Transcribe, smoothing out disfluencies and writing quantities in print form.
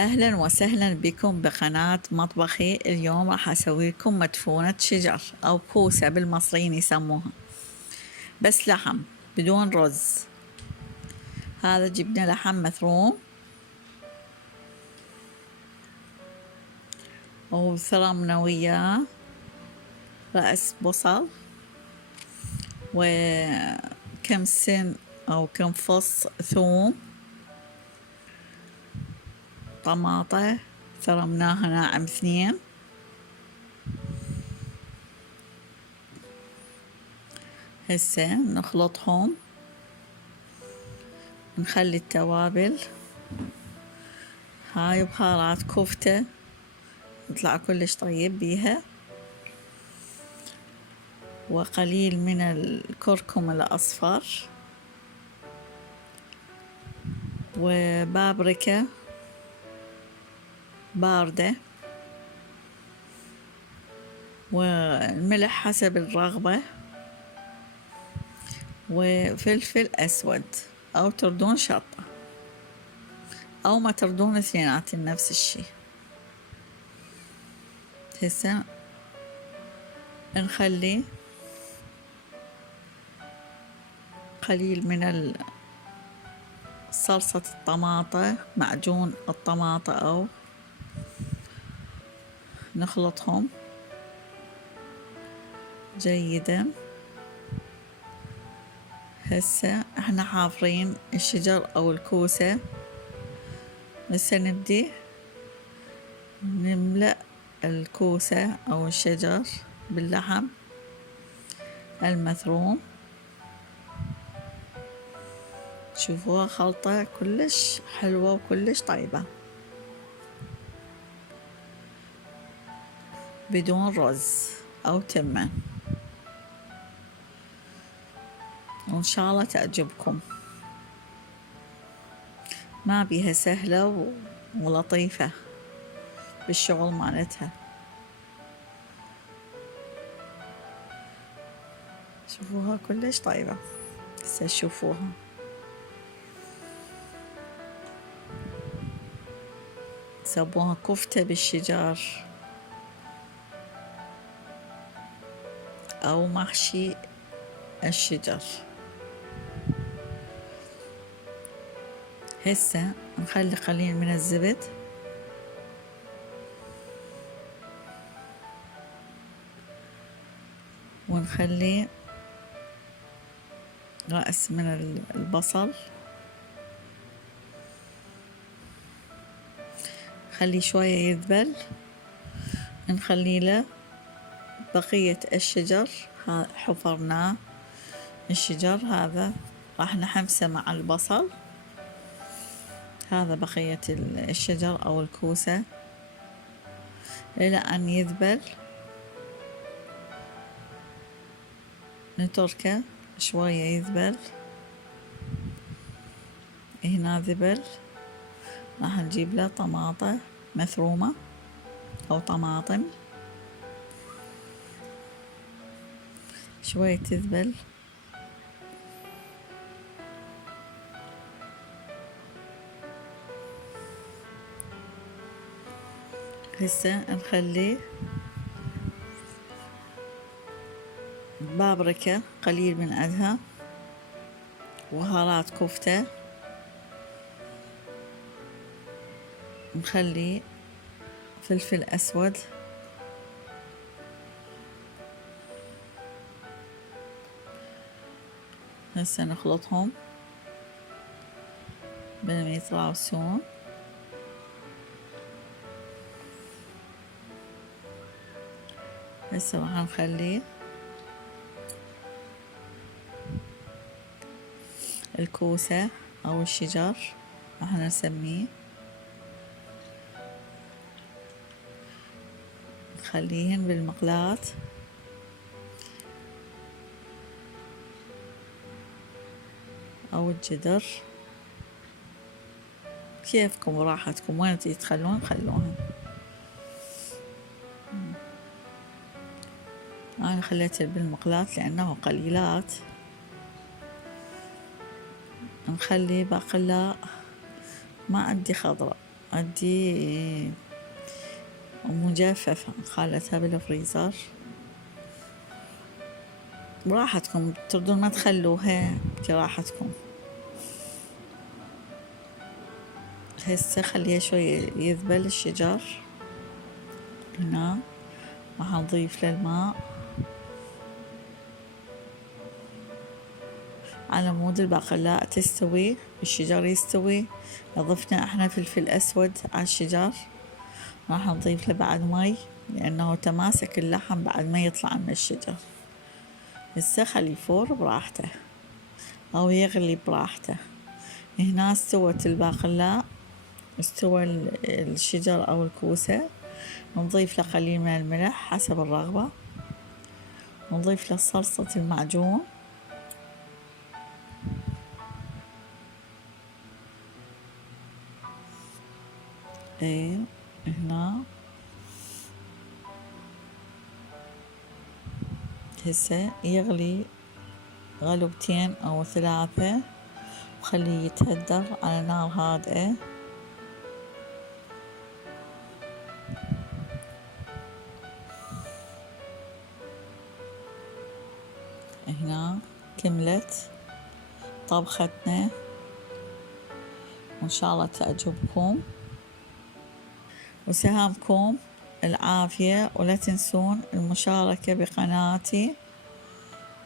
أهلا وسهلا بكم بقناة مطبخي. اليوم راح أسوي لكم مدفونة شجر أو كوسة بالمصريين يسموها، بس لحم بدون رز. هذا جبنا لحم مفروم وثرمنا وياه رأس بصل وكم سن أو كم فص ثوم، طماطة ثرمناها ناعم 2. هسه نخلطهم، نخلي التوابل هاي بهارات كفتة يطلع كلش طيب بيها، وقليل من الكركم الأصفر، وبابريكا باردة، والملح حسب الرغبة، وفلفل أسود أو تردون شطة أو ما تردون اثنيناتن نفس الشي. هسه نخلي قليل من صلصة الطماطة، معجون الطماطة، أو نخلطهم جيدا. هسه احنا حافرين الشجر أو الكوسة، هسه نبدي نملأ الكوسة أو الشجر باللحم المثروم. شوفوها خلطة كلش حلوة وكلش طيبة بدون رز أو تمن، وإن شاء الله تعجبكم. ما بيها سهلة ولطيفة بالشغل مالتها. شوفوها كلش طيبة. هسه شوفوها سووها كفتة بالشجار أو محشي الشجر. هسه نخلي قليل من الزبد، ونخلي رأس من البصل، خلي شوية يذبل، نخلي له بقية الشجر. حفرناه الشجر هذا راح نحمسه مع البصل. هذا بقية الشجر أو الكوسة إلى أن يذبل، نتركه شوية يذبل. هنا ذبل، راح نجيب له طماطة مثرومة أو طماطم، شوية تذبل. هسه نخلي بابريكا قليل من عدها، وبهارات كفتة، نخلي فلفل أسود، هسه نخلطهم بين ما يطلعوا سون. هسه راح نخلي الكوسة أو الشجر راح نسميه، نخليهن بالمقلاة أو الجدر، كيفكم وراحتكم، وين تخلون خلوهن. أنا خليت بالمقلاة لأنه قليلات. نخلي باقلاء، ما عندي خضراء عندي مجففة خالتها بالفريزر، براحتكم تردون ما تخلوها براحتكم. هسه خليها شوية يذبل الشجر هنا، راح نضيف له الماء على مود الباقلاء تستوي، الشجر يستوي. ضفنا احنا فلفل اسود على الشجر، راح نضيف له بعد مي لانه تماسك اللحم بعد ما يطلع من الشجر. هسه خلي يفور براحته او يغلي براحته. هنا استوت الباقلاء، استوى الشجر او الكوسة. نضيف له قليل من الملح حسب الرغبة، نضيف له صلصة المعجون، هنا هسه يغلي غلوتين او 3 وخليه يتهدر على نار هادئة. هنا كملت طبختنا، وإن شاء الله تعجبكم وسهامكم العافية، ولا تنسون المشاركة بقناتي